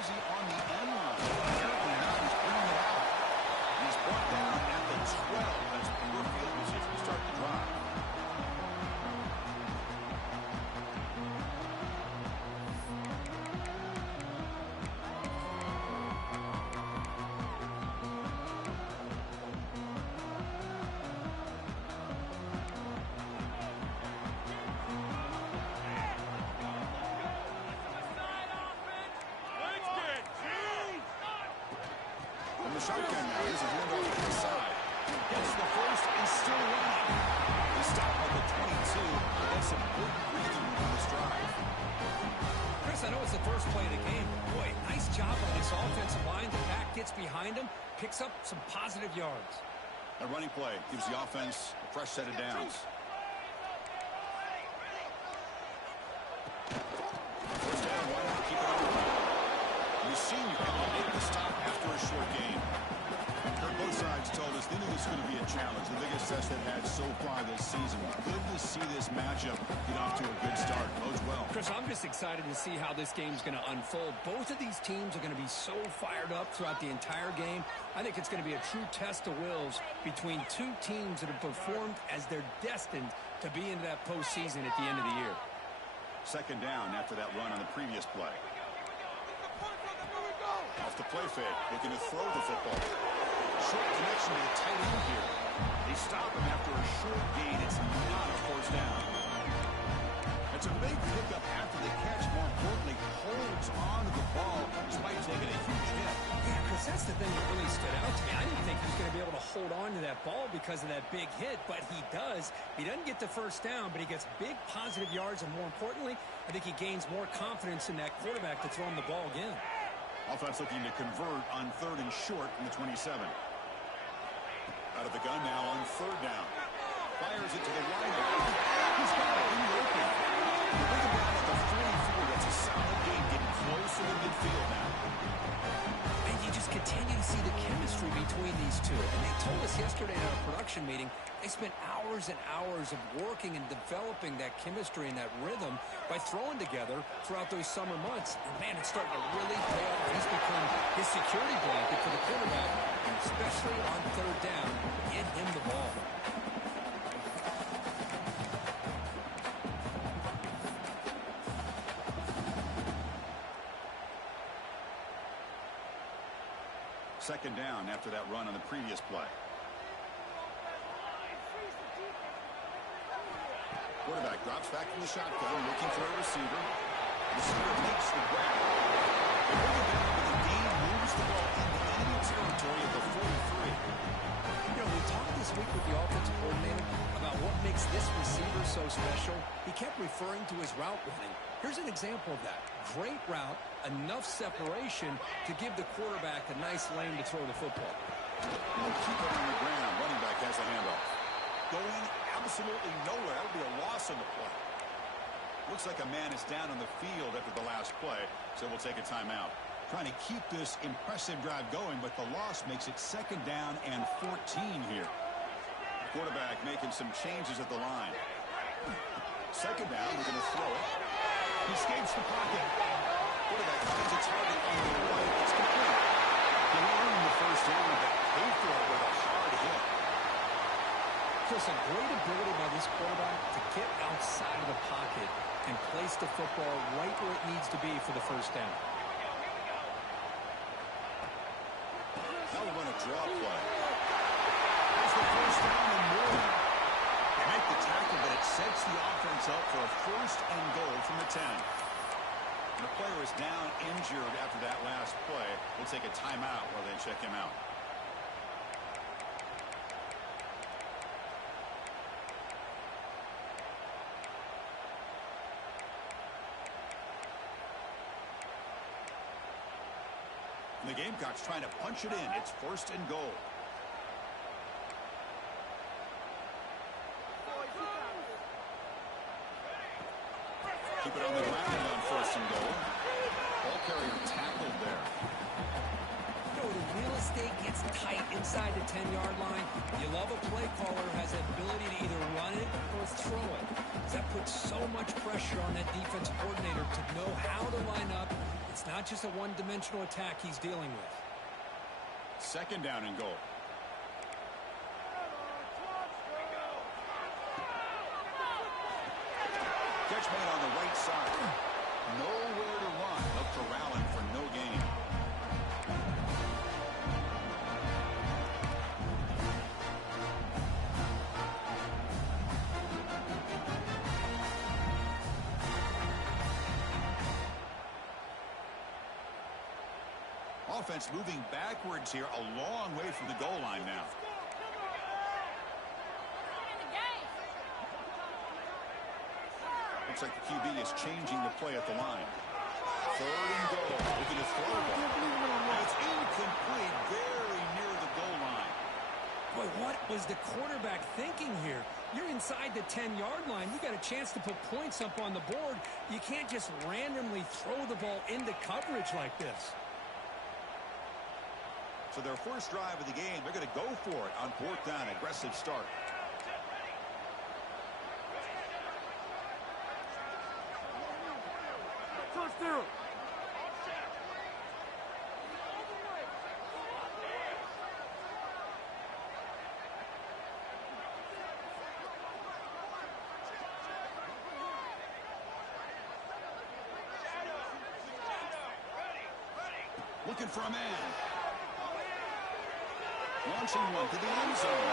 was he on the end line? Apparently not. He's bringing it out. He's brought down at the 12 as poor field position to start the drive. Shotgun now. Here's a handoff to the side. Gets the first and still running. He stopped at the 22. That's some good breathing on this drive. Chris, I know it's the first play of the game. Boy, nice job on this offensive line. The back gets behind him, picks up some positive yards. A running play gives the offense a fresh set of downs. First down, why not keep it on the ground? You've seen you can make the stop after a short game. Both sides told us they knew this was going to be a challenge, the biggest test they've had so far this season. Good to see this matchup get off to a good start. Bodes well. Chris, I'm just excited to see how this game's going to unfold. Both of these teams are going to be so fired up throughout the entire game. I think it's going to be a true test of wills between two teams that have performed as they're destined to be into that postseason at the end of the year. Second down after that run on the previous play. Off the play fake, looking to throw the football. Short connection to the tight end here. They stop him after a short gain. It's not a first down. It's a big pickup after the catch. More importantly, holds on to the ball despite taking a huge hit. Yeah, Chris, that's the thing that really stood out to me. I didn't think he was going to be able to hold on to that ball because of that big hit, but he does. He doesn't get the first down, but he gets big positive yards, and more importantly, I think he gains more confidence in that quarterback to throw him the ball again. Offense looking to convert on 3rd and short in the 27. Out of the gun now on 3rd down. Fires it to the wideout. He's got it in the open. Bring him down at the 44. That's a solid game, getting closer to midfield now. And you just continue to see the chemistry between these two. And they told us yesterday in our production meeting, they spent hours and hours of working and developing that chemistry and that rhythm by throwing together throughout those summer months. And, man, it's starting to really pay off. He's become his security blanket for the quarterback, and especially on 3rd down, get him the ball. Second down after that run on the previous play. Quarterback drops back from the shotgun, looking for a receiver. Receiver makes the grab. They bring it down, but the gain moves the ball into enemy territory at the 43. You know, we talked this week with the offensive coordinator about what makes this receiver so special. He kept referring to his route running. Here's an example of that. Great route, enough separation to give the quarterback a nice lane to throw the football. And keep it on the ground. Running back has the handoff. Going absolutely nowhere. That would be a loss on the play. Looks like a man is down on the field after the last play, so we'll take a timeout. Trying to keep this impressive drive going, but the loss makes it 2nd down and 14 here. Quarterback making some changes at the line. 2nd down, we're going to throw it. He escapes the pocket. Quarterback finds a target on the right. It's complete. He earned the first down, but paid for it with a hard hit. Chris, a great ability by this quarterback to get outside of the pocket and place the football right where it needs to be for the first down. Now we run a draw play. There's the first down and more. They make the tackle, but it sets the offense up for a 1st and goal from the 10. And the player is down injured after that last play. We'll take a timeout while they check him out. And the Gamecocks trying to punch it in. It's 1st and goal. Keep it on the ground on 1st and goal. Ball carrier tackled there. You know, the real estate gets tight inside the 10-yard line. You love a play caller who has the ability to either run it or throw it. That puts so much pressure on that defensive coordinator to know how to line up. It's not not just a one-dimensional attack he's dealing with. Second down and goal. Catch made on the right side. Nowhere to run. They'll corral him for no gain. Offense moving backwards here, a long way from the goal line now. Looks like the QB is changing the play at the line. Third and goal. Looking to throw the ball. And it's incomplete, very near the goal line. Boy, what was the quarterback thinking here? You're inside the 10-yard line. You got a chance to put points up on the board. You can't just randomly throw the ball into coverage like this. So their first drive of the game, they're going to go for it on fourth down. Aggressive start. Touchdown. Looking for a man. Launching one to the end zone.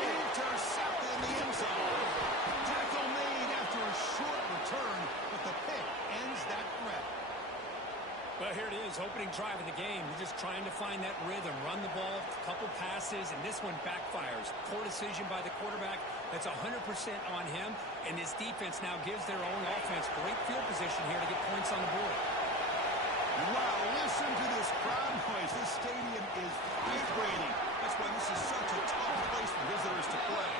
Intercepted in the end zone. Tackle made after a short return, but the pick ends that threat. Well, here it is, opening drive of the game. You're just trying to find that rhythm, run the ball, a couple passes, and this one backfires. Poor decision by the quarterback. That's 100% on him, and this defense now gives their own offense great field position here to get points on the board. Wow, listen to this crowd noise. This stadium is vibrating. That's why this is such a tough place for visitors to play.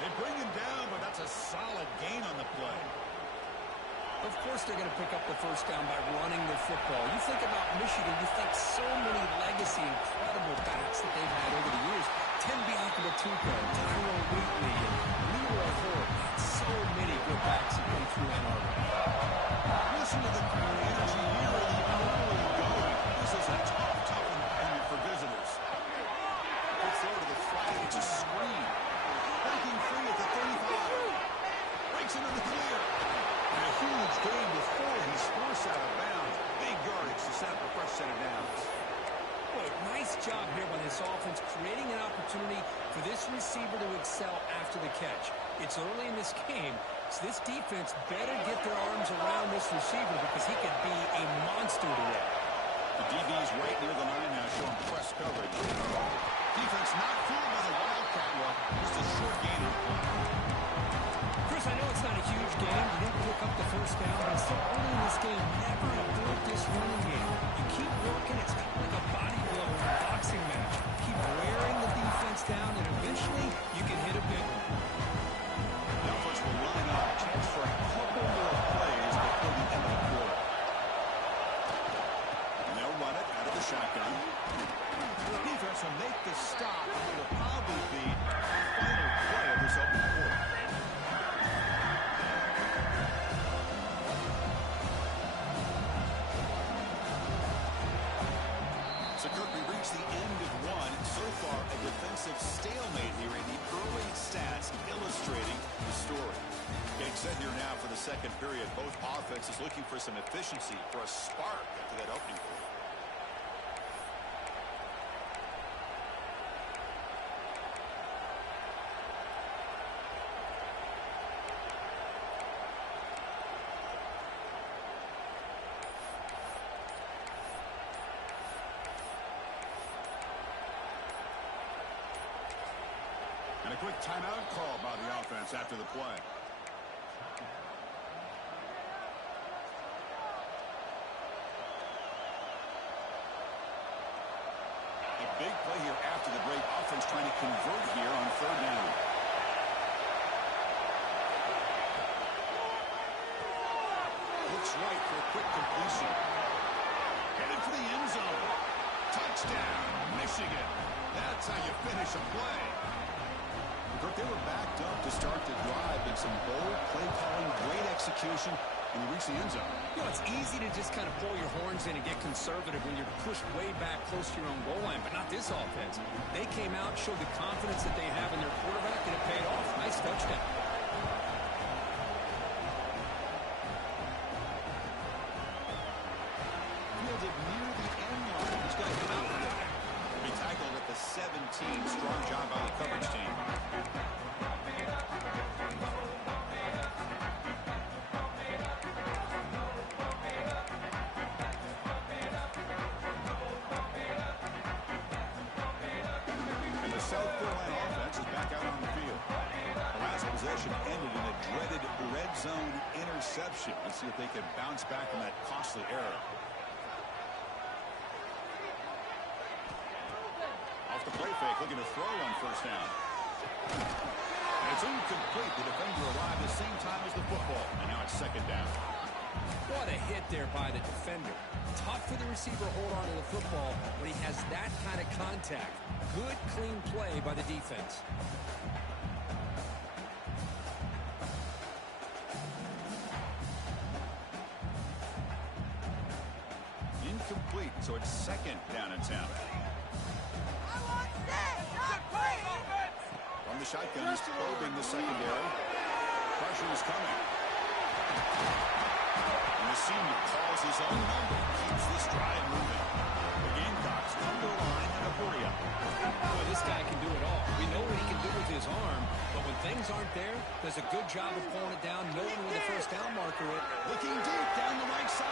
They bring him down, but that's a solid gain on the play. Of course they're going to pick up the first down by running the football. You think about Michigan, you think so many legacy, incredible backs that they've had over the years. Tim Biakabatuka, Tyrone Wheatley, and Leroy Ford. So many good backs have been through Ann Arbor. Listen to the crowd energy here in the early going. This is a tough environment for visitors. Good throw to the flat. It's a screen. Breaking free at the 35. Breaks into the clear. And a huge gain before he's forced out of bounds. Big yardage to set up a fresh set of downs. Boy, nice job here by this offense, creating an opportunity for this receiver to excel after the catch. It's early in this game, so this defense better get their arms around this receiver because he could be a monster today. The DB's right near the line now, showing press coverage. Defense not fooled by the wildcat look. Just a short gain on the play. Chris, I know it's not a huge game. You didn't pick up the first down, but it's still early in this game. Never abort this running game. You keep working. It's kind of like a bodybuilder in a boxing match. Keep wearing the defense down, and eventually you can hit a big one. The offense will line up, chance for a couple more plays before the end of the quarter. And they'll run it out of the shotgun. The defense will make the stop, and it will probably be the final play of this opening quarter. So, Kirk, we reached the end of one. So far, a defensive stalemate here in the early stats illustrating the story. Getting set here now for the second period. Both offenses looking for some efficiency, for a spark after that opening quarter. And a quick timeout call by the offense after the play. A big play here after the break. Offense trying to convert here on third down. Looks right for a quick completion. Headed for the end zone. Touchdown, Michigan. That's how you finish a play. Kirk, they were backed up to start the drive, and some bold play calling, great execution, and you reach the end zone. You know, it's easy to just kind of pull your horns in and get conservative when you're pushed way back close to your own goal line, but not this offense. They came out, showed the confidence that they have in their quarterback, and it paid off. Nice touchdown. Fielded near the end line. He's got to come out with it. He tackled at the 17. Strong job by the coverage team. Ended in a dreaded red zone interception. Let's see if they can bounce back from that costly error. Off the play fake, looking to throw on first down. And it's incomplete. The defender arrived at the same time as the football, and now it's second down. What a hit there by the defender. Tough for the receiver to hold on to the football when he has that kind of contact. Good, clean play by the defense. Incomplete, so it's second down in town. From the shotgun, he's probing the secondary. Pressure is coming. And the senior calls his own number, keeps this drive moving. The Gamecocks come to the line in a hurry up. Boy, this guy can do it all. We know what he can do with his arm, but when things aren't there, does a good job of pulling it down, knowing where the first down marker is. Looking deep down the right side.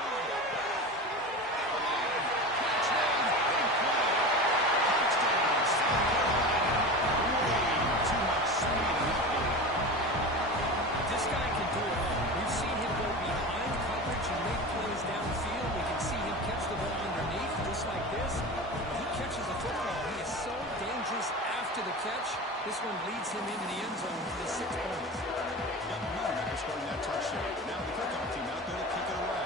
This guy can do it all. We've seen him go behind coverage and make plays downfield. We can see him catch the ball underneath, just like this. He catches the football. He is so dangerous after the catch. This one leads him into the end zone for the 6 points. Got momentum after scoring that touchdown. Now the kickoff team out there to kick it away.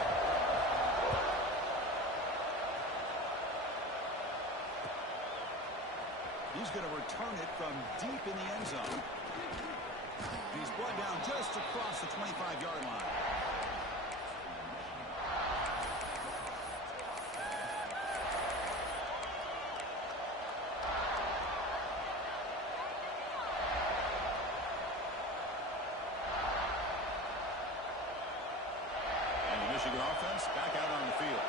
He's going to return it from deep in the end zone. He's brought down just across the 25-yard line. And the Michigan offense back out on the field.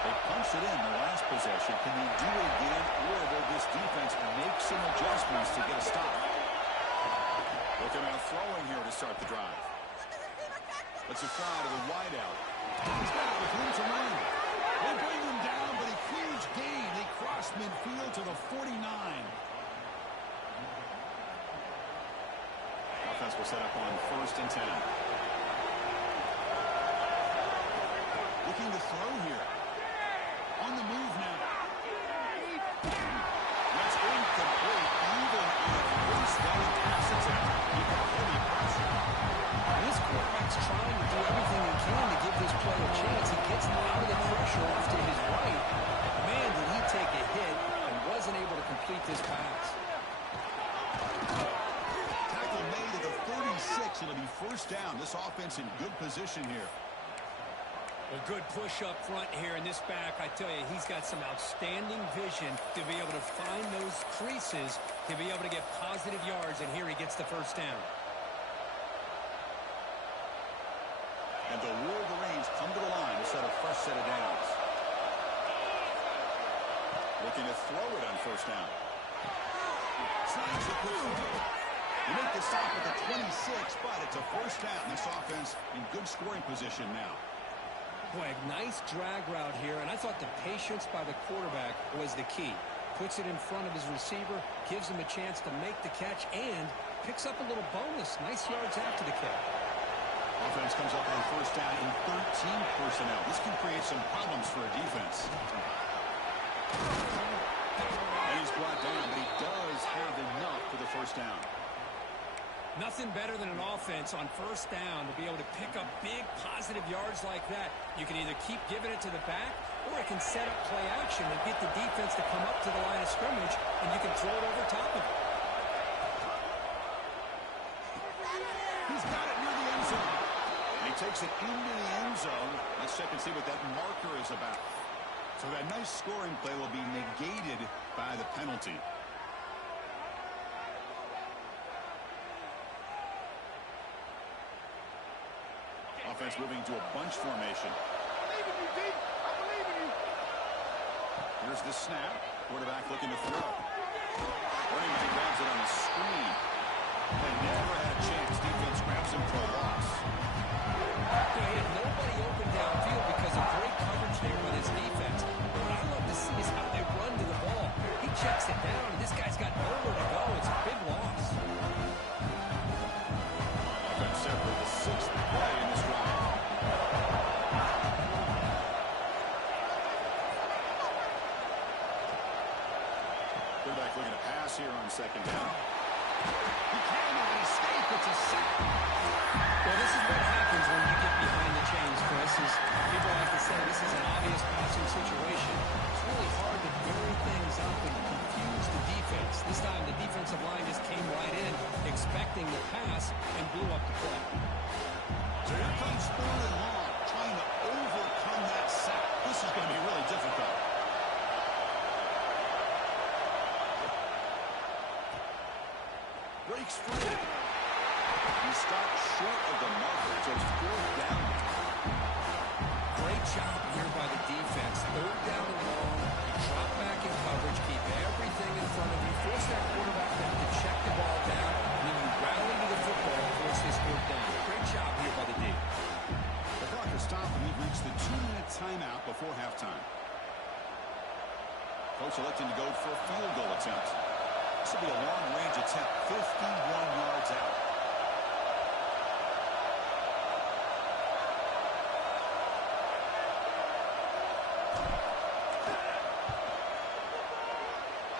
They punched it in the last possession. Can they do it again, or will this defense make some adjustments to get a stop? Looking at throwing here to start the drive. Let's a try to the wideout. He's got it with room to run. They bring him down, but a huge gain. They cross midfield to the 49. Offense will set up on 1st and 10. Looking to throw here. On the move now. That's incomplete. Even on a first down pass attempt. He got heavy pressure. This quarterback's trying to do everything he can to give this play a chance. He gets him out of the pressure off to his right. Man, did he take a hit and wasn't able to complete this pass. Tackle made at the 36. It'll be first down. This offense in good position here. A good push up front here in this back. I tell you, he's got some outstanding vision to be able to find those creases, to be able to get positive yards, and here he gets the first down. And the Wolverines come to the line to set a fresh set of downs. Looking to throw it on first down. Slides it through. They make the stop at the 26, but it's a first down. This offense in good scoring position now. Boy, a nice drag route here, and I thought the patience by the quarterback was the key. Puts it in front of his receiver, gives him a chance to make the catch, and picks up a little bonus. Nice yards after the catch. Offense comes up on first down in 13 personnel. This can create some problems for a defense. And he's brought down, but he does have enough for the first down. Nothing better than an offense on first down to be able to pick up big positive yards like that. You can either keep giving it to the back, or it can set up play action and get the defense to come up to the line of scrimmage, and you can throw it over top of it. takes it into the end zone. Let's check and see what that marker is about. So that nice scoring play will be negated by the penalty. Offense moving into a bunch formation. I believe in you, D. I believe in you. Here's the snap. Quarterback looking to throw. Running back grabs it on the screen. They never had a chance. Defense grabs him for a loss. He had nobody open downfield because of great coverage there by this defense. What I love to see is how they run to the ball. He checks it down, and this guy's got nowhere to go. It's a big loss. Offense set for the 6th play in this drive. Quarterback looking to pass here on 2nd down. He cannot escape. It's a sack. Well, this is what happens when you get behind the chains, Chris. Is people like to say this is an obvious passing situation. It's really hard to bury things up and confuse the defense. This time the defensive line just came right in, expecting the pass, and blew up the play. So here comes 3rd and long, trying to overcome that sack. This is going to be really difficult. Breaks free. He stopped short of the marker, so it's 4th down. Great job here by the defense. 3rd down and long. You drop back in coverage, keep everything in front of you, force that quarterback to have to check the ball down, and then you rally to the football and force this 4th down. Great job here by the D. The clock has stopped, and we've reached the 2-minute timeout before halftime. Coach electing to go for a field goal attempt. This will be a long-range attempt, 51 yards out.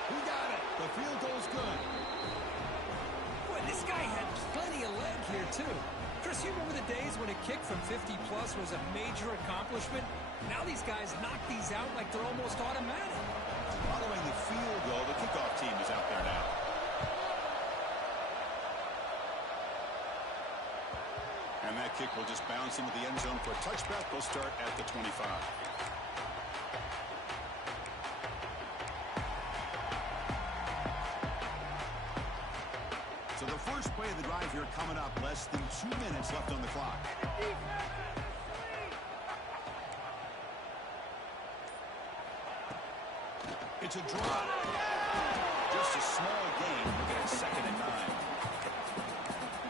He got it. The field goal's good. Boy, this guy had plenty of leg here, too. Chris, you remember the days when a kick from 50-plus was a major accomplishment? Now these guys knock these out like they're almost automatic. Following the field goal, the kickoff team is out there now. And that kick will just bounce into the end zone for a touchback. They'll start at the 25. So the first play of the drive here coming up. Less than 2 minutes left on the clock. It's a draw. Just a small gain. Looking at 2nd and 9.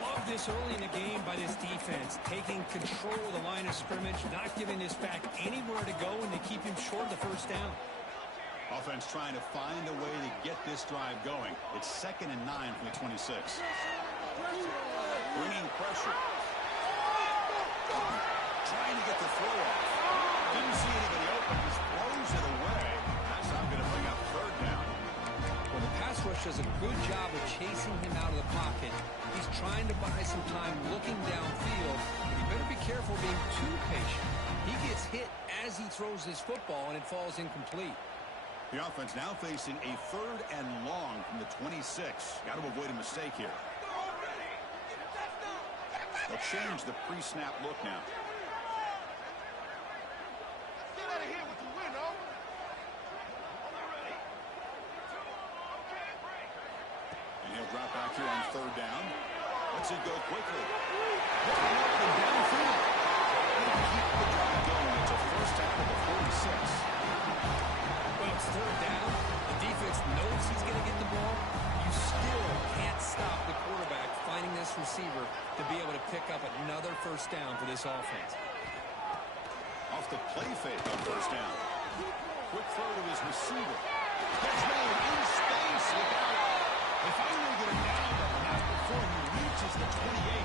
Love this early in the game by this defense, taking control of the line of scrimmage, not giving this back anywhere to go, and they keep him short of the 1st down. Offense trying to find a way to get this drive going. It's 2nd and 9 from the 26. Bringing pressure. Trying to get the throw off. Didn't see anybody open. Just throws it away. That's not going to bring up 3rd down. Well, the pass rush does a good job of chasing him out of the pocket. He's trying to buy some time looking downfield, but he better be careful being too patient. He gets hit as he throws this football, and it falls incomplete. The offense now facing a 3rd and long from the 26. Got to avoid a mistake here. They'll change the pre-snap look now. Get out of here with the win, oh. And he'll drop back here on 3rd down. Lets it go quickly. Looking up and downfield. They keep the drive going. It's a first down of the 46. Well, it's 3rd down. The defense knows he's going to get the ball. You still can't stop the quarterback finding this receiver to be able to pick up another 1st down for this offense. Off the play fake on 1st down. Quick throw to his receiver. There's no in space without it. They finally get him down, but not before he reaches the 28.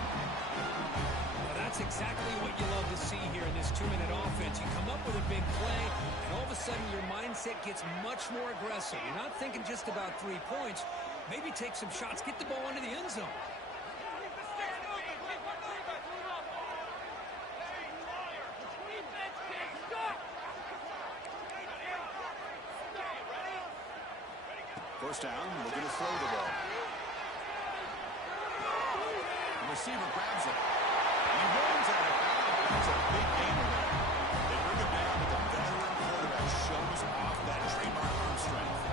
Well, that's exactly what you love to see here in this 2-minute offense. You come up with a big play, and all of a sudden your mindset gets much more aggressive. You're not thinking just about 3 points. Maybe take some shots, get the ball into the end zone. First down, looking to throw the ball. The receiver grabs it. He runs out of bounds. It's a big game today. They bring him down, but the veteran quarterback shows off that trademark arm strength.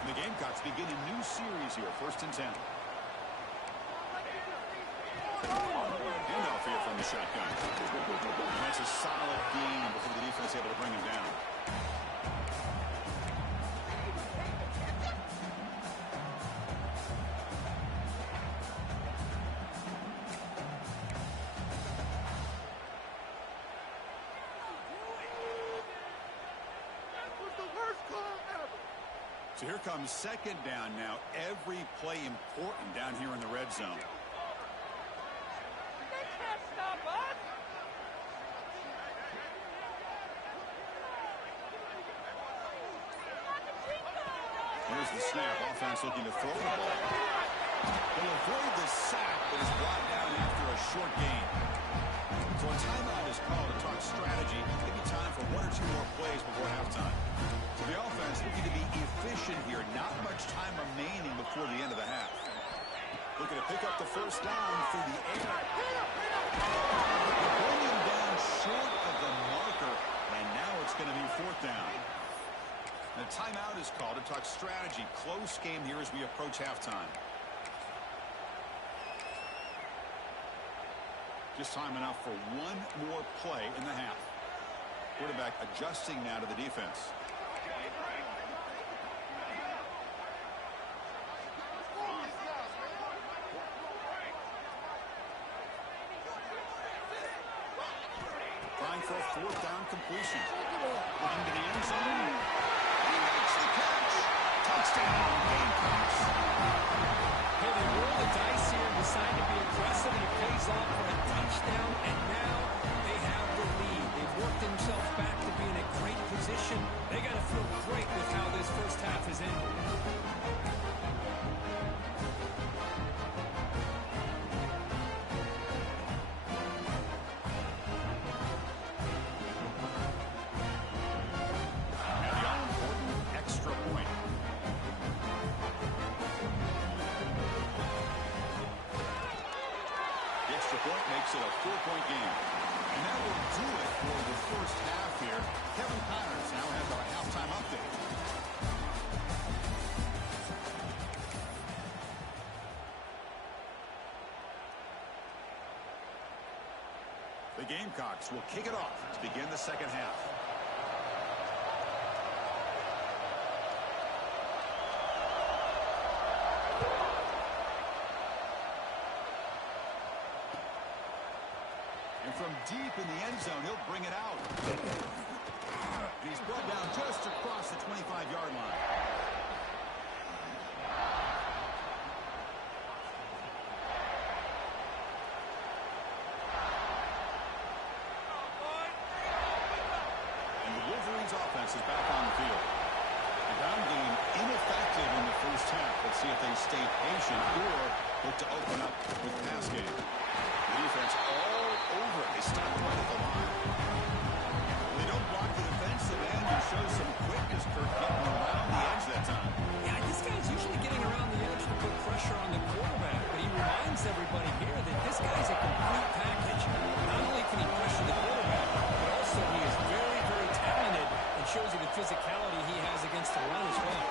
And the Gamecocks begin a new series here, 1st and 10. Handoff here from the shotgun. And that's a solid gain before the defense able to bring him down. So here comes 2nd down now. Every play important down here in the red zone. Here's the snap. Offense looking to throw the ball. He'll avoid the sack, but is brought down after a short gain. So a timeout is called to talk strategy. Maybe time for 1 or 2 more plays before halftime. So the offense looking to be efficient here. Not much time remaining before the end of the half. Looking to pick up the 1st down through the air. They're bringing down short of the marker, and now it's going to be 4th down. The timeout is called to talk strategy. Close game here as we approach halftime. Just time enough for 1 more play in the half. Quarterback adjusting now to the defense. Trying for a 4th down completion. Looking to the end zone. He makes the catch. Touchdown, Gamecocks. Hey, they roll the dice here and decide to be aggressive, and it pays off for a touchdown, and now they have the lead. They've worked themselves back to be in a great position. They got to feel great with how this 1st half is ended. Makes it a 4-point game. And that will do it for the 1st half here. Kevin Connors now has our halftime update. The Gamecocks will kick it off to begin the 2nd half. From deep in the end zone, he'll bring it out. He's brought down just across the 25-yard line. And the Wolverines offense is back on the field. The ground game ineffective in the 1st half. Let's see if they stay patient or look to open up with the pass game. The defense all over it. They stop right at the line. They don't block the defensive end. He shows some quickness, Kirk, getting around the edge that time. Yeah, this guy's usually getting around the edge to put pressure on the quarterback, but he reminds everybody here that this guy's a complete package. Not only can he pressure the quarterback, but also he is very, very talented and shows you the physicality he has against the run as well.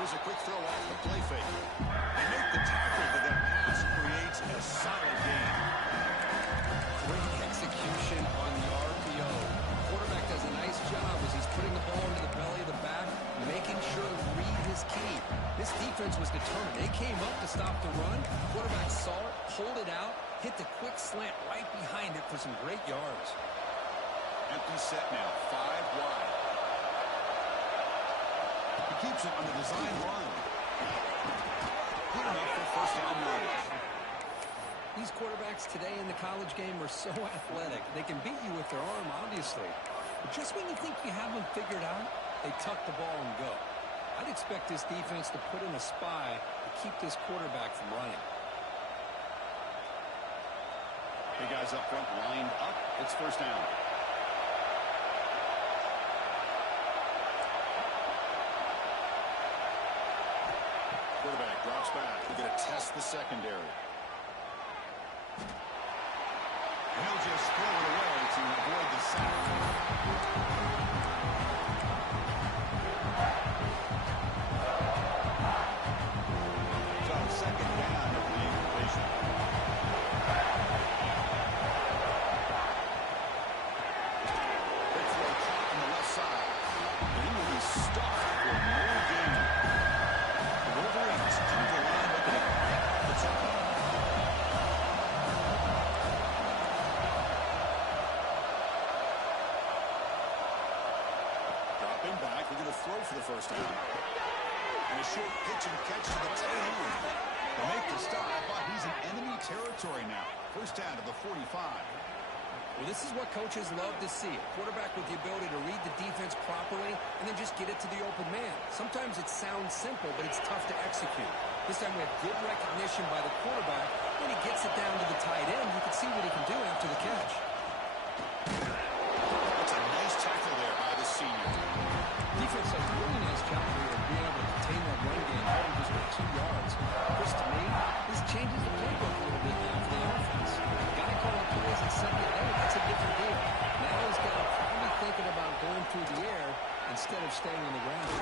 Here's a quick throw off the play fake. They make the tackle, but that pass creates a solid gain. Great execution on the RPO. The quarterback does a nice job as he's putting the ball into the belly of the back, making sure to read his key. This defense was determined. They came up to stop the run. The quarterback saw it, pulled it out, hit the quick slant right behind it for some great yards. Empty set now, 5 wide. He keeps it on the design run. Good enough for 1st down yardage. These quarterbacks today in the college game are so athletic. They can beat you with their arm, obviously. But just when you think you have them figured out, they tuck the ball and go. I'd expect this defense to put in a spy to keep this quarterback from running. Big guys up front lined up. It's 1st down. Quarterback drops back. We're going to test the secondary. sack. So second down of the incompletion. Big throw caught on the left side. And he will be stopped for more gain. The Wolverines come to line with the tackle. Dropping back, we're going to throw for the first down. And a short pitch and catch to the tight end. To make the stop, but he's in enemy territory now. First down to the 45. Well, this is what coaches love to see. A quarterback with the ability to read the defense properly and then just get it to the open man. Sometimes it sounds simple, but it's tough to execute. This time we have good recognition by the quarterback. When he gets it down to the tight end, you can see what he can do after the catch. That's a nice tackle there by the senior. Defense does a really nice job here of being able to contain that run game all just with 2 yards. Chris, to me, this changes the playbook a little bit now for the offense. Guy calling plays in second down, that's a different deal. Now he's got to probably thinking about going through the air instead of staying on the ground.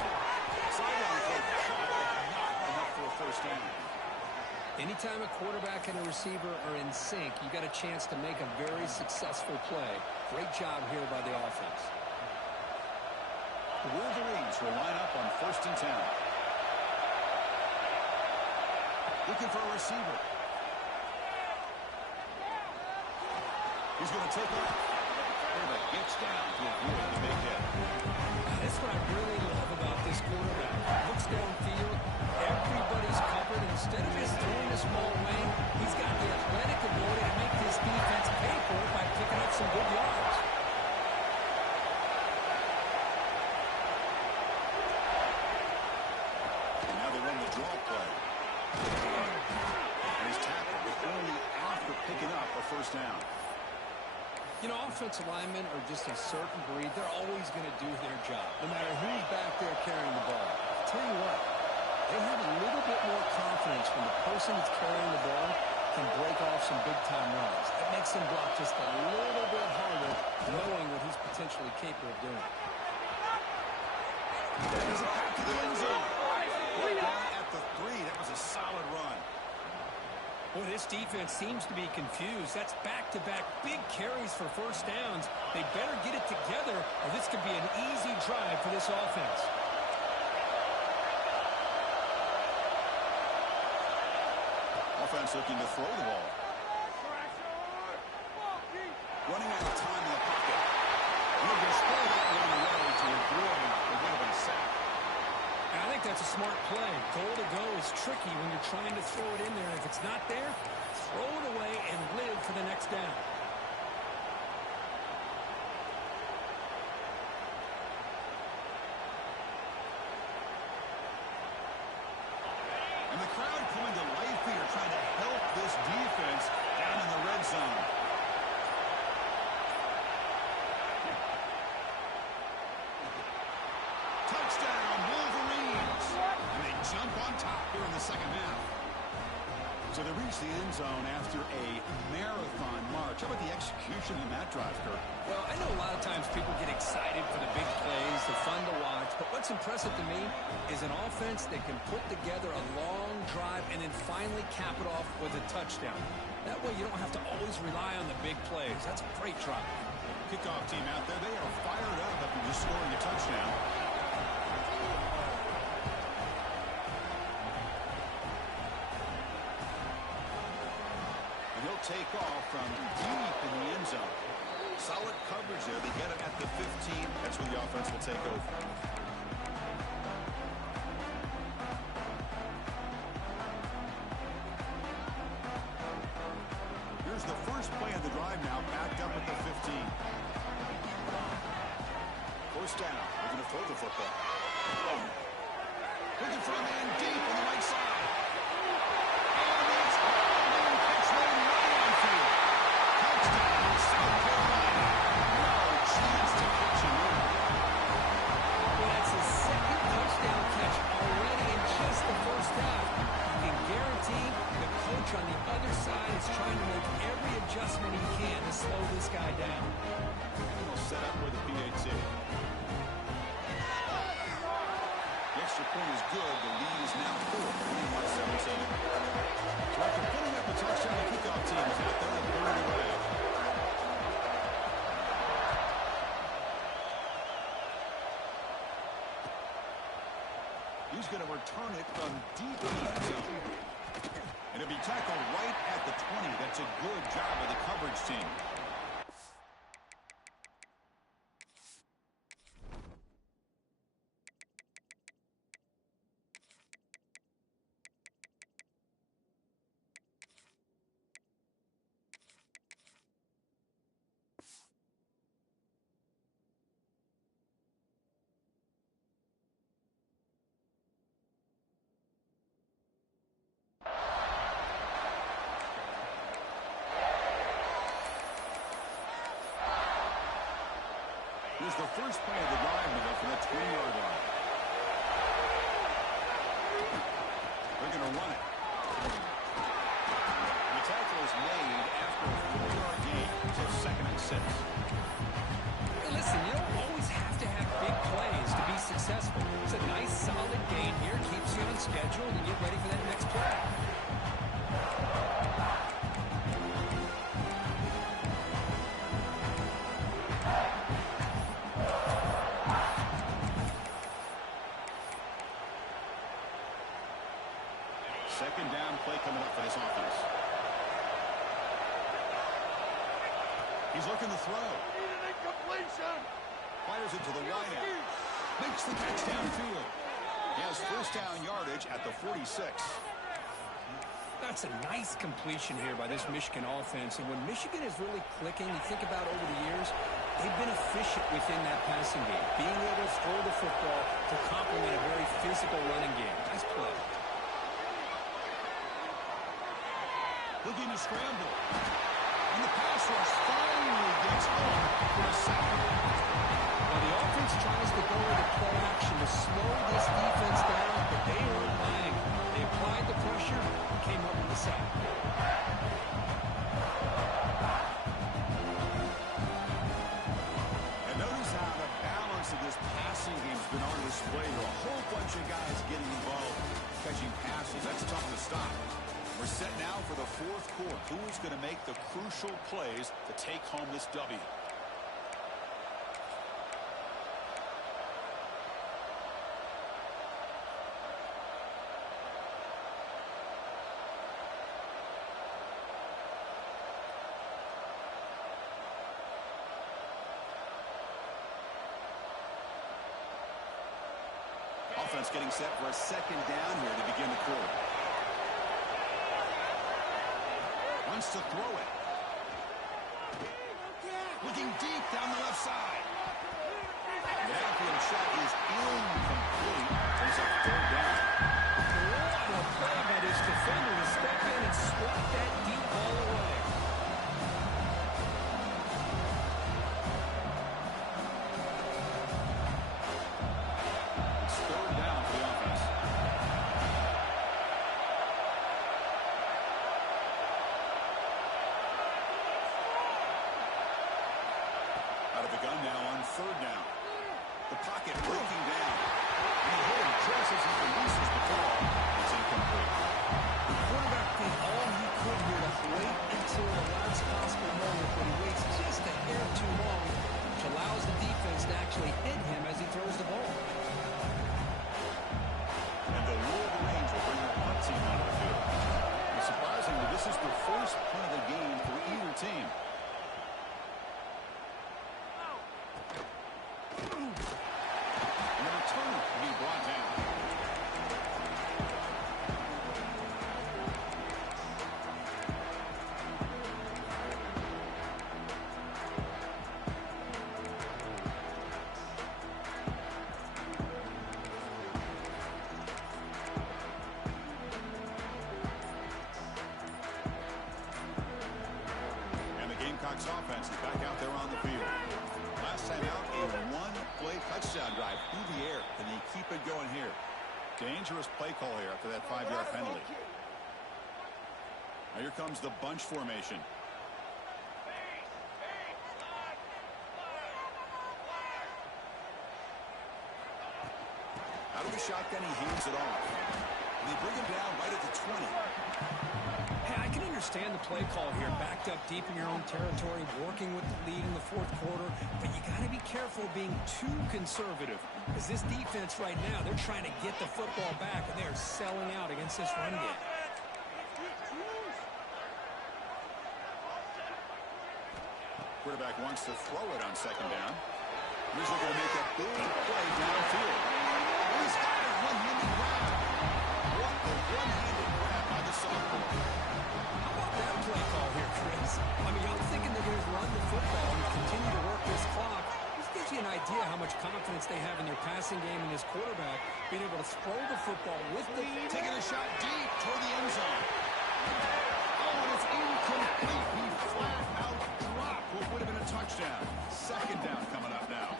Sideline play caught, but not enough for a first down. Anytime a quarterback and a receiver are in sync, you got a chance to make a very successful play. Great job here by the offense. The Wolverines will line up on 1st and 10. Looking for a receiver. He's going to take off. Quarterback gets down to avoid the big hit. That's what I really love about this quarterback. Looks downfield, everybody's covered. Instead of just throwing a small wing, he's got the athletic ability to make this defense pay for it by picking up some good yards. And now they run the draw play. And he's tackled, but only after picking up a first down. You know, offensive linemen are just a certain breed. They're always going to do their job, no matter who's back there carrying the ball. I'll tell you what, they have a little bit more confidence when the person that's carrying the ball can break off some big-time runs. That makes them block just a little bit harder, knowing what he's potentially capable of doing. There's a pack to the end zone. Right down at the 3. That was a solid run. Boy, this defense seems to be confused. That's back-to-back big carries for first downs. They better get it together, or this could be an easy drive for this offense. Offense looking to throw the ball. Running out of time in the pocket. He'll just throw that one away to avoid the relevant sack. I think that's a smart play. Goal to go is tricky when you're trying to throw it in there. If it's not there, throw it away and live for the next down. And the crowd coming to life here, trying to help this defense down in the red zone. Touchdown, Wolverines! And they jump on top here in the second half. So they reach the end zone after a marathon march. How about the execution in that drive, Kurt? Well, I know a lot of times people get excited for the big plays. They're fun to watch. But what's impressive to me is an offense that can put together a long drive and then finally cap it off with a touchdown. That way you don't have to always rely on the big plays. That's a great drive. Kickoff team out there, they are fired up after just scoring a touchdown. And he'll take off from deep in the end zone. Solid coverage there. They get it at the 15. That's where the offense will take over. Here's the first play of the drive now, backed up at the 15. First down. They're going to throw the football. Looking for a man deep on the right side. And it's man catch made right on field. Touchdown, South Carolina. No chance to catch him in. Well, that's his second touchdown catch already in just the first half. You can guarantee the coach on the other side is trying to make every adjustment he can to slow this guy down. And he'll set up with the PAT. The extra point is good. The lead is now 4, 21-17. So after putting up a touchdown, the kickoff team is out there and throwing it away. He's going to return it from deep in the end zone. And it'll be tackled right at the 20. That's a good job of the coverage team. Here's the first play of the drive now from the 20-yard line. They're going to run it. The tackle is made after a 4-yard gain, so 2nd and 6. Hey, listen, you don't always have to have big plays to be successful. It's a nice, solid gain here. Keeps you on schedule and get ready for that next play. Second down play coming up for this offense. He's looking to throw. Need an incompletion. Fires it to the wideout. Makes the catch downfield. He has first down yardage at the 46. That's a nice completion here by this Michigan offense. And when Michigan is really clicking, you think about over the years, they've been efficient within that passing game. Being able to throw the football to complement a very physical running game. Nice play. Looking to scramble. And the pass rush finally gets home for a second. Well, the offense tries to go with a play action to slow this defense down, but they weren't buying. They applied the pressure and came up with the sack. And notice how the balance of this passing game has been on display. A whole bunch of guys getting involved, catching passes. That's tough to stop. We're set now for the 4th quarter. Who's going to make the crucial plays to take home this W? Offense getting set for a second down here to begin the quarter. Wants to throw it. Looking deep down the left side. The outfield shot is incomplete. There's a 3rd down. What a play by this defender to step in and swat that deep ball away. It's 3rd down for the offense. Out of the gun now on 3rd down. The pocket breaking down. And he hit him just as he releases the ball. It's incomplete. The quarterback did all he could here to wait until the last possible moment, but he waits just a hair too long, which allows the defense to actually hit him as he throws the ball. And the Wolverines will bring their punt team onto the field. And surprisingly, this is the first punt of the game for either team. And the return will be brought down. And the Gamecocks offense is back out there on the field. Last time out, a one-play touchdown drive through the air. Can they keep it going here? Dangerous play call here after that 5-yard penalty. Now here comes the bunch formation. the shotgun, he hands it off. And they bring him down right at the 20. Hey, I can understand the play call here, backed up deep in your own territory, working with the lead in the fourth quarter, but you got to be careful being too conservative. Because this defense right now, they're trying to get the football back, and they're selling out against this run game. Quarterback wants to throw it on second down. He's looking to make a big play downfield. He's got a one-handed grab. What a one-handed grab by the sophomore. How about that play call here, Chris? I mean, I'm thinking they're going to run the football and continue to work this clock. This gives you an idea how much confidence they have in their passing game and this quarterback being able to throw the football with the... Taking a shot deep toward the end zone. Oh, and it's incomplete. He flat out dropped what would have been a touchdown. Second down coming up now.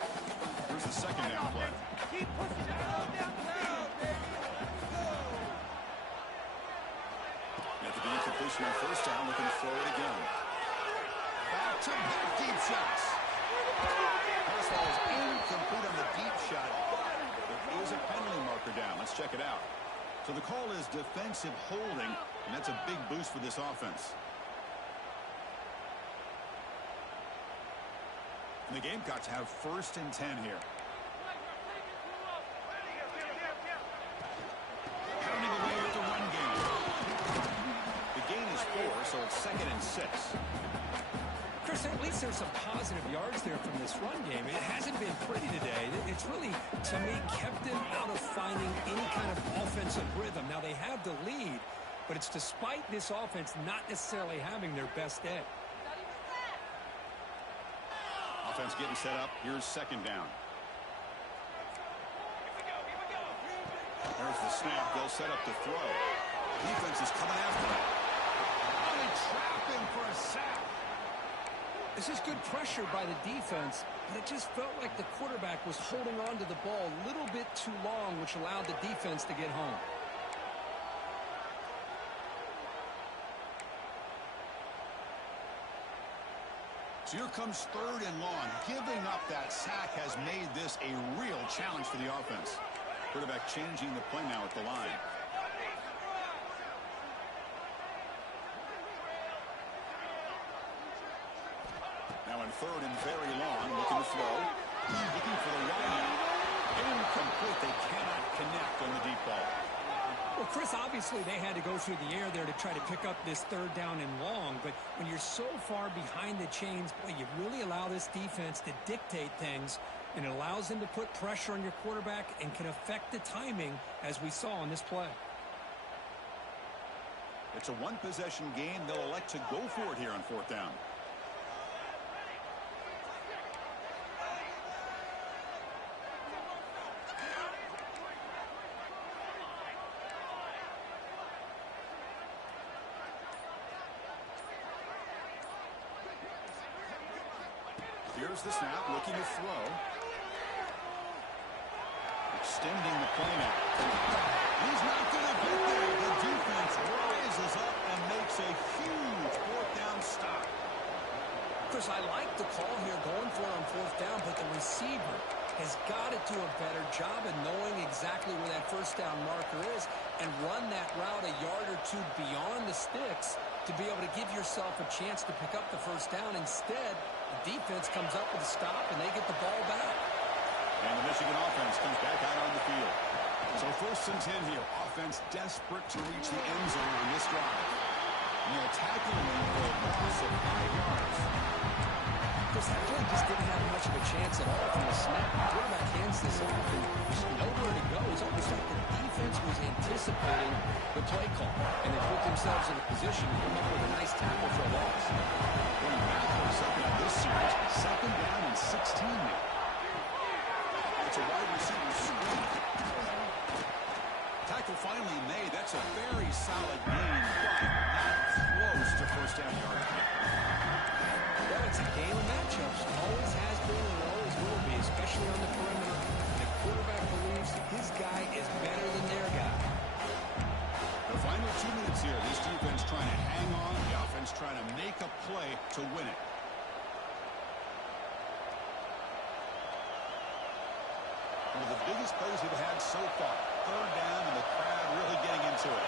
Here's the second down play. Keep pushing it all down the field, baby. After the incompletion on first down, looking to throw it again. Back to back deep shots. Pass ball is incomplete on the deep shot, but there is a penalty marker down. Let's check it out. So the call is defensive holding, and that's a big boost for this offense. And the Gamecocks have 1st and 10 here. Pounding away with the run game. The gain is 4, so it's 2nd and 6. Chris, at least there's some positive yards there from this run game. It hasn't been pretty today. It's really, to me, kept them out of finding any kind of offensive rhythm. Now, they have the lead, but it's despite this offense not necessarily having their best day. Offense getting set up. Here's second down. There's the snap. They'll set up the throw. Defense is coming after him. Oh, they trap him for a sack. This is good pressure by the defense, but it just felt like the quarterback was holding on to the ball a little bit too long, which allowed the defense to get home. So here comes 3rd and long. Giving up that sack has made this a real challenge for the offense. Quarterback changing the play now at the line. Now in 3rd and very long, looking to throw. Looking for the wide out. Incomplete. They cannot connect on the deep ball. Well, Chris, obviously they had to go through the air there to try to pick up this 3rd down and long, but when you're so far behind the chains, boy, you really allow this defense to dictate things, and it allows them to put pressure on your quarterback and can affect the timing, as we saw on this play. It's a one-possession game. They'll elect to go for it here on 4th down. Here's the snap, looking to throw. Extending the play now. He's not going to get there. The defense rises up and makes a huge 4th down stop. Chris, I like the call here going for it on 4th down, but the receiver has got to do a better job of knowing exactly where that 1st down marker is and run that route a yard or two beyond the sticks to be able to give yourself a chance to pick up the 1st down. Instead, the defense comes up with a stop, and they get the ball back. And the Michigan offense comes back out on the field. So 1st and 10 here. Offense desperate to reach the end zone on this drive. And they'll tackle him for a loss of 5 yards. Chris, that play just didn't have much of a chance at all from the snap. The quarterback hands this off, and there's nowhere to go. It's almost like the defense was anticipating the play call, and they put themselves in a position to come up with a nice tackle for a loss. Going back for a second of this series, 2nd down and 16 now. It's a wide receiver screen. Tackle finally made. That's a very solid gain, but not close to 1st down yardage. Well, it's a game of matchups. Always has been and always will be, especially on the perimeter. The quarterback believes his guy is better than their guy. The final 2 minutes here. This defense trying to hang on. The offense trying to make a play to win it. One of the biggest plays we've had so far. Third down, and the crowd really getting into it.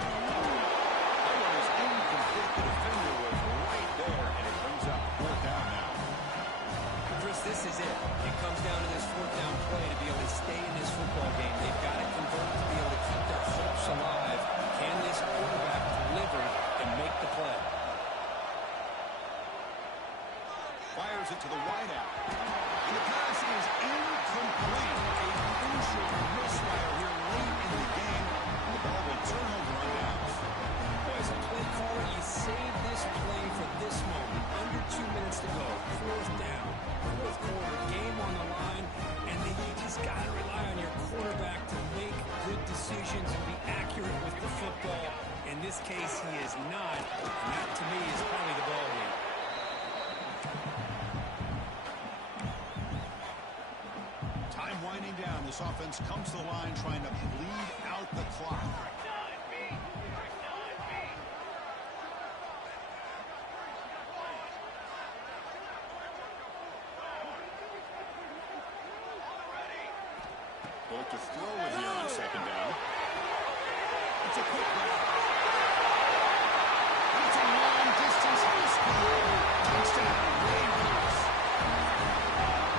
That one is incomplete. The defender was right there, and it brings up fourth down now. Chris, this is it. It comes down to this fourth down play to be able to stay in this football game. They've got to convert to be able to keep their hopes alive. Can this quarterback deliver and make the play? Fires it to the wideout. And the pass is incomplete. A crucial misfire here late in the game. The ball will turn over on downs. Boy, as a play caller, you save this play for this moment. Under 2 minutes to go. Fourth down. Fourth quarter. Game on the line. And then you just got to rely on your quarterback to make good decisions and be accurate with the football. In this case, he is not. And that, to me, is probably the ball game. Time winding down. This offense comes to the line trying to bleed out the clock. They'll look to throw it here on second down. It's a quick route. It's a long distance high speed. Touchdown. Ravens.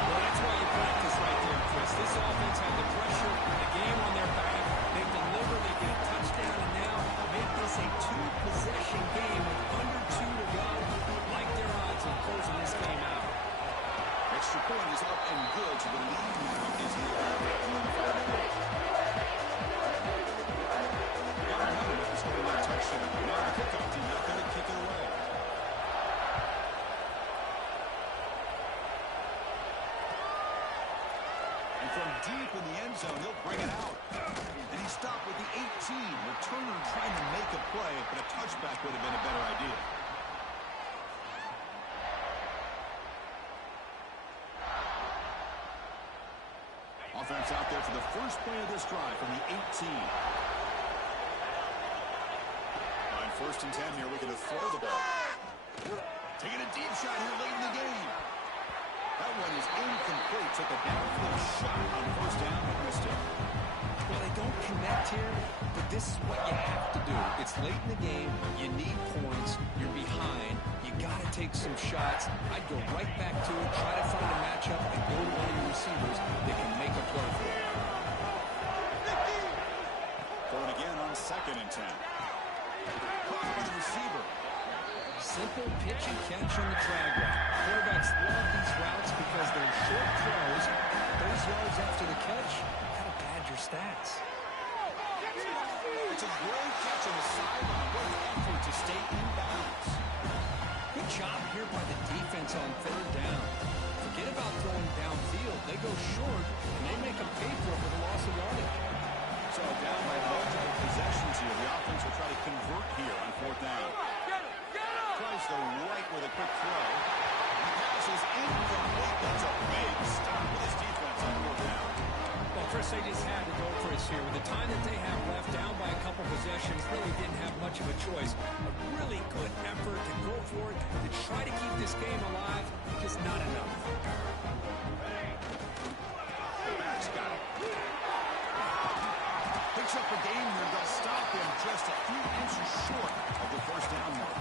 Well, that's why you practice right there, Chris. This offense had the pressure, the game on their back. They deliver, they get a touchdown, and now make this a two-possession game with under 2 to go. Like their odds of closing this game out. Extra point is up and good, so the lead now is here. Scoring that touchdown. Now the kickoff team not going to kick it away. And from deep in the end zone, he'll bring it out. And he stopped with the 18. Returner trying to make a play, but a touchback would have been a better idea. Offense out there for the first play of this drive from the 18. On first and 10 here, we're going to throw the ball. Taking a deep shot here late in the game. That one is incomplete. Took a downfield shot on first down and missed it. Well, they don't connect here, but this is what you have to do. It's late in the game. You need points. You're behind. You got to take some shots. I'd go right back to it, try to find a matchup, and go to one of your receivers that can make a play for you. Going again on second and 10. Caught by the receiver. Simple pitch and catch on the drag route. Quarterbacks love these routes because they're short throws. Those yards after the catch kind of pad your stats. It's a great catch on the sideline. What an effort to stay in bounds. Good job here by the defense on third down. Forget about throwing downfield. They go short, and they make them pay for it with a loss of yardage. So down by multiple possessions here. The offense will try to convert here on fourth down. Tries the right with a quick throw. The pass is incomplete. That's a big stop with his defense on fourth down. Well, Chris, they just had to go for us here. With the time that they have left, down by a couple possessions, really didn't have much of a choice. A really good effort to go for it, to try to keep this game alive, just not enough. The back's got it. Picks up the game here. They'll stop him just a few inches short of the first down mark.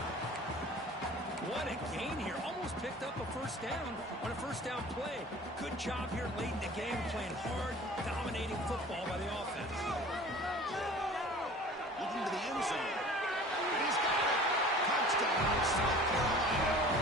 What a gain here. Almost picked up a first down on a first down play. Good job here late in the game, playing hard, dominating football by the offense. Looking to the end zone. And he's got it. Touchdown, South Carolina.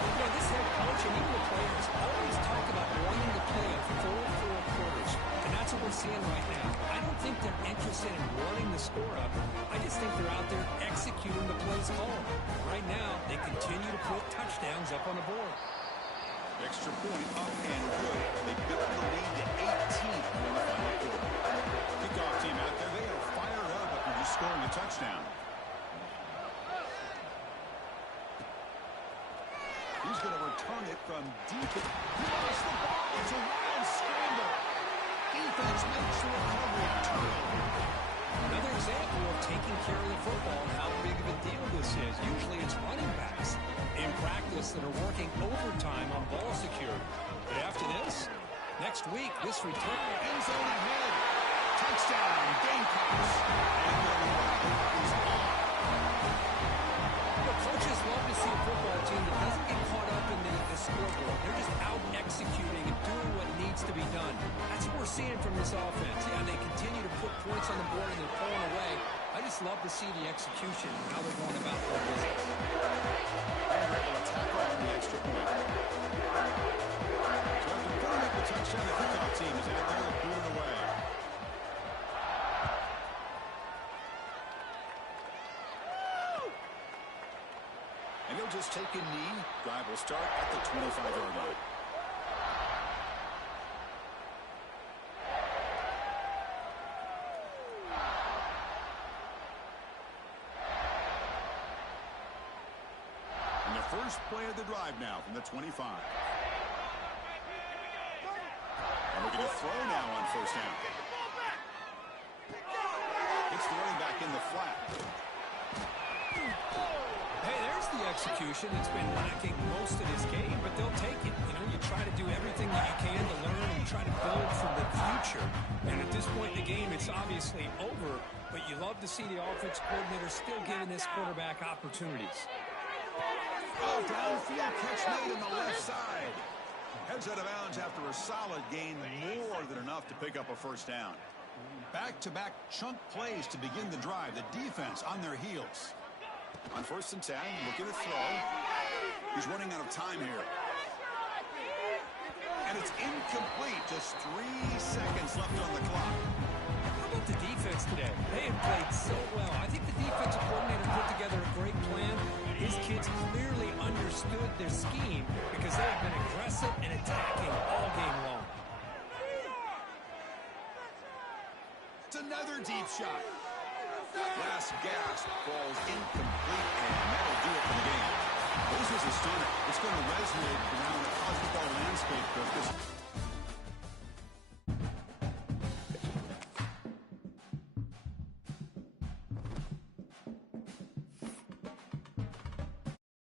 You know, this head coach and even the players always talk about wanting to play a full 4 quarters. And that's what we're seeing right now. I don't think they're interested in running the score up. I just think they're out there executing the plays called. Right now, they continue to put touchdowns up on the board. Extra point up and good. They build the lead to 18 in the final quarter. Kickoff team out there. They are fired up after just scoring a touchdown. He's going to return it from deep. He lost the ball. It's a wild scramble. Defense makes the recovery and turnover. Another example of taking care of the football and how big of a deal this is. Usually it's running backs. In practice that are working overtime on ball security. But after this, next week, this return. End zone ahead. Touchdown, Gamecocks. And the ride is on. Coaches love to see a football team that doesn't get caught up in the scoreboard. They're just out executing and doing what needs to be done. That's what we're seeing from this offense. Yeah, they continue to put points on the board and they're pulling away. I just love to see the execution and how they're going about their business. They're able to tackle on the extra point. So after putting up the touchdown, the kickoff team is out there to put it away. And he'll just take a knee. Drive will start at the 25-yard line. And the first play of the drive now from the 25. And looking to throw now on first down. Gets the running back in the flat. Hey, there's the execution that's been lacking most of this game, but they'll take it. You know, you try to do everything that you can to learn and try to build for the future. And at this point in the game, it's obviously over, but you love to see the offense coordinator still giving this quarterback opportunities. Oh, downfield catch made on the left side. Heads out of bounds after a solid gain, more than enough to pick up a first down. Back-to-back chunk plays to begin the drive. The defense on their heels. On first and 10, looking to throw. He's running out of time here. And it's incomplete. Just 3 seconds left on the clock. How about the defense today? They have played so well. I think the defensive coordinator put together a great plan. His kids clearly understood their scheme because they have been aggressive and attacking all game long. It's another deep shot. Last gasp falls incomplete, and that'll do it for the game. This is a stunner. It's going to resonate around the college football